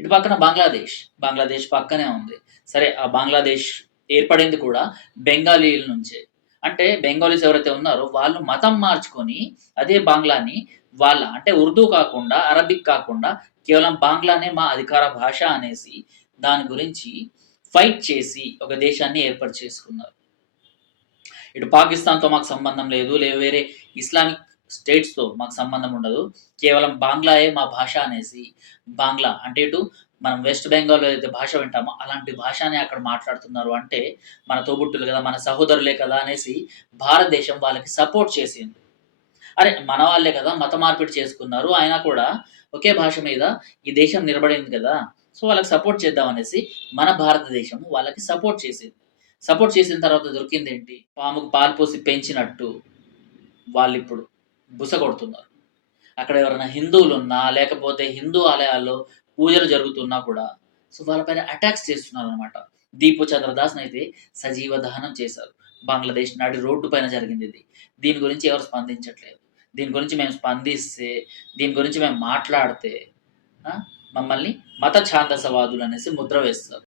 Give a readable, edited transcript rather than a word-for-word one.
ఇటు పక్కన బంగ్లాదేశ్. బంగ్లాదేశ్ పక్కనే ఉంది. సరే ఆ బంగ్లాదేశ్ ఏర్పడింది కూడా బెంగాలీల నుంచే. అంటే బెంగాలీస్ ఎవరైతే ఉన్నారో వాళ్ళు మతం మార్చుకొని అదే బంగ్లాని అంటే ఉర్దూ కాకుండా, అరబిక్ కాకుండా కేవలం బాంగ్లానే మా అధికార భాష అనేసి దాని గురించి ఫైట్ చేసి ఒక దేశాన్ని ఏర్పాటు చేసుకున్నారు. ఇటు పాకిస్తాన్‌తో మాకు సంబంధం లేదు. వేరే ఇస్లామిక్ స్టేట్స్‌తో మాకు సంబంధం ఉండదు. కేవలం బాంగ్లాయే మా భాష అనేసి బాంగ్లా అంటే ఇటు మనం వెస్ట్ బెంగాల్‌లో ఏదైతే భాష వింటామో అలాంటి భాషనే అక్కడ మాట్లాడుతున్నారు అంటే మన తోబుట్టువులు కదా! మన సహోదరులే కదా! అనేసి భారతదేశం వాళ్ళకి సపోర్ట్ చేసింది. అరే! మన వాళ్ళే కదా! మత మార్పిడి చేసుకున్నారు. అయినా కూడా ఒకే భాష మీద ఈ దేశం నిలబడింది కదా! సో, వాళ్ళకి సపోర్ట్ చేద్దాం అనేసి మన భారతదేశం వాళ్ళకి సపోర్ట్ చేసింది. సపోర్ట్ చేసిన తర్వాత దొరికిందేంటి? పాముకు పాలు పోసి పెంచినట్టు వాళ్ళిప్పుడు బుస కొడుతున్నారు. అక్కడ ఎవరైనా హిందువులున్నా, లేకపోతే హిందూ ఆలయాల్లో పూజలు జరుగుతున్నా కూడా సో, వాళ్ళ పైన అటాక్స్ చేస్తున్నారనమాట. 'దీపు చంద్రదాస్‌నయితే సజీవ దహనం చేశారు. బంగ్లాదేశ్ నడి రోడ్డు పైన జరిగిందిది. దీని గురించి ఎవరు స్పందించట్లేదు. దీని గురించి మేము స్పందిస్తే, దీని గురించి మేము మాట్లాడితే ఆ! మమ్మల్ని మత ఛాందసవాదులనేసి ముద్ర వేస్తారు.